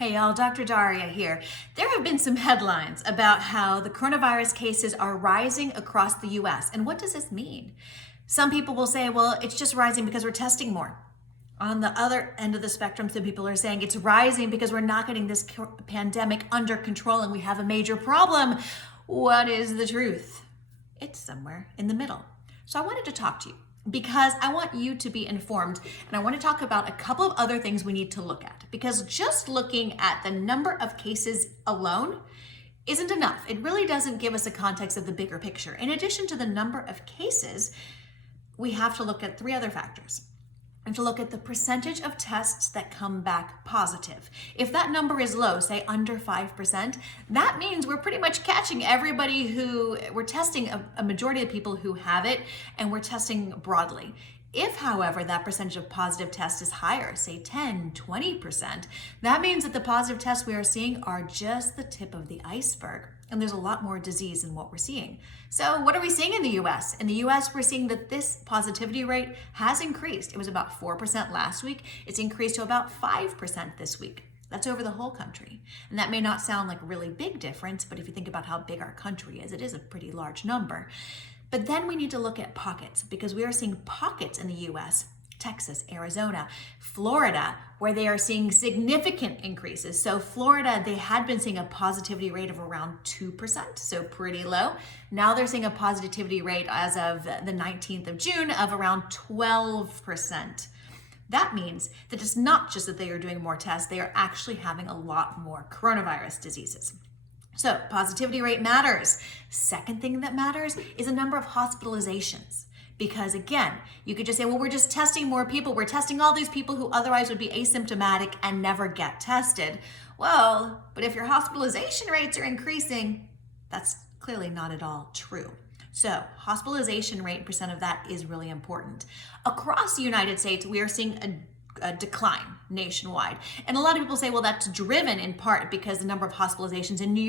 Hey y'all, Dr. Daria here. There have been some headlines about how the coronavirus cases are rising across the US. And what does this mean? Some people will say, well, it's just rising because we're testing more. On the other end of the spectrum, some people are saying it's rising because we're not getting this pandemic under control and we have a major problem. What is the truth? It's somewhere in the middle. So I wanted to talk to you because I want you to be informed, and I want to talk about a couple of other things we need to look at, because just looking at the number of cases alone isn't enough. It really doesn't give us a context of the bigger picture. In addition to the number of cases, we have to look at three other factors. And to look at the percentage of tests that come back positive. If that number is low, say under 5%, that means we're pretty much catching everybody we're testing a majority of people who have it, and we're testing broadly. If, however, that percentage of positive tests is higher, say 10, 20%, that means that the positive tests we are seeing are just the tip of the iceberg. And there's a lot more disease in what we're seeing. So what are we seeing in the US? In the US, we're seeing that this positivity rate has increased. It was about 4% last week. It's increased to about 5% this week. That's over the whole country. And that may not sound like a really big difference, but if you think about how big our country is, it is a pretty large number. But then we need to look at pockets, because we are seeing pockets in the US, Texas, Arizona, Florida, where they are seeing significant increases. So Florida, they had been seeing a positivity rate of around 2%, so pretty low. Now they're seeing a positivity rate as of the 19th of June of around 12%. That means that it's not just that they are doing more tests, they are actually having a lot more coronavirus diseases. So positivity rate matters. Second thing that matters is the number of hospitalizations. Because again, you could just say, well, we're just testing more people. We're testing all these people who otherwise would be asymptomatic and never get tested. Well, but if your hospitalization rates are increasing, that's clearly not at all true. So hospitalization rate, percent of that is really important. Across the United States, we are seeing a decline nationwide. And a lot of people say, well, that's driven in part because the number of hospitalizations in New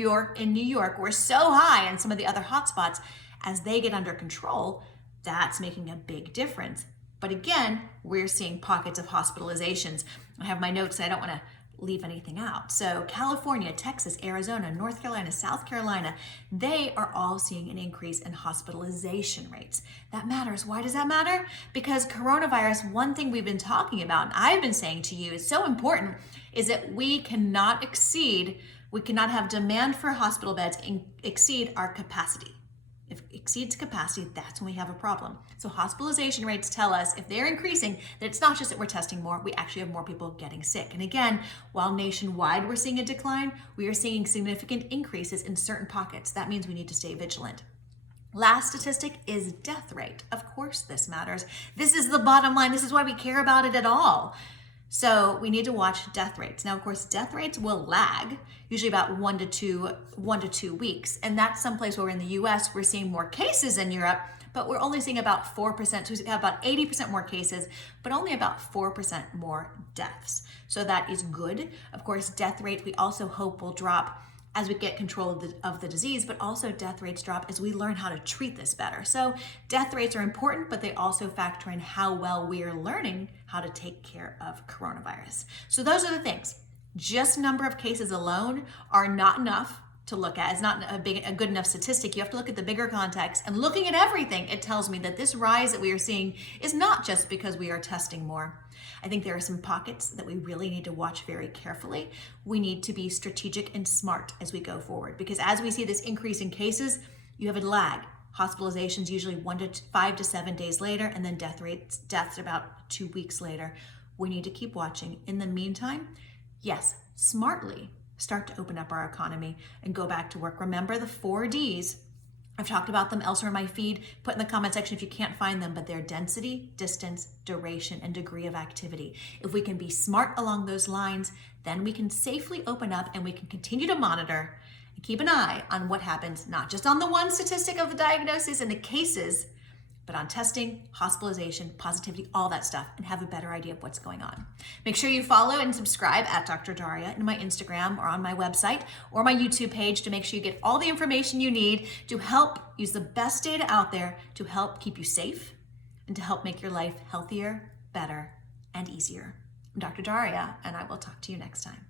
York were so high, and some of the other hotspots, as they get under control, that's making a big difference. But again, we're seeing pockets of hospitalizations. I have my notes, so I don't want to leave anything out. So California, Texas, Arizona, North Carolina, South Carolina, they are all seeing an increase in hospitalization rates. That matters. Why does that matter? Because coronavirus, one thing we've been talking about, and I've been saying to you, is so important, is that we cannot have demand for hospital beds exceed our capacity. If it exceeds capacity, that's when we have a problem. So hospitalization rates tell us, if they're increasing, that it's not just that we're testing more, we actually have more people getting sick. And again, while nationwide we're seeing a decline, we are seeing significant increases in certain pockets. That means we need to stay vigilant. Last statistic is death rate. Of course this matters. This is the bottom line. This is why we care about it at all. So we need to watch death rates. Now, of course, death rates will lag, usually about 1 to 2 weeks. And that's someplace where in the US, we're seeing more cases in Europe, but we're only seeing about 4%. So we have about 80% more cases, but only about 4% more deaths. So that is good. Of course, death rates we also hope will drop as we get control of the disease, but also death rates drop as we learn how to treat this better. So death rates are important, but they also factor in how well we are learning how to take care of coronavirus. So those are the things. Just number of cases alone are not enough to look at. It's not a good enough statistic. You have to look at the bigger context. And looking at everything, it tells me that this rise that we are seeing is not just because we are testing more. I think there are some pockets that we really need to watch very carefully. We need to be strategic and smart as we go forward, because as we see this increase in cases, you have a lag. Hospitalizations usually 5 to 7 days later, and then deaths about 2 weeks later. We need to keep watching. In the meantime, yes, smartly start to open up our economy and go back to work. Remember the 4 Ds. I've talked about them elsewhere in my feed. Put in the comment section if you can't find them, but they're density, distance, duration, and degree of activity. If we can be smart along those lines, then we can safely open up and we can continue to monitor and keep an eye on what happens, not just on the one statistic of the diagnosis and the cases, but on testing, hospitalization, positivity, all that stuff, and have a better idea of what's going on. Make sure you follow and subscribe at Dr. Daria in my Instagram or on my website or my YouTube page to make sure you get all the information you need to help use the best data out there to help keep you safe and to help make your life healthier, better, and easier. I'm Dr. Daria, and I will talk to you next time.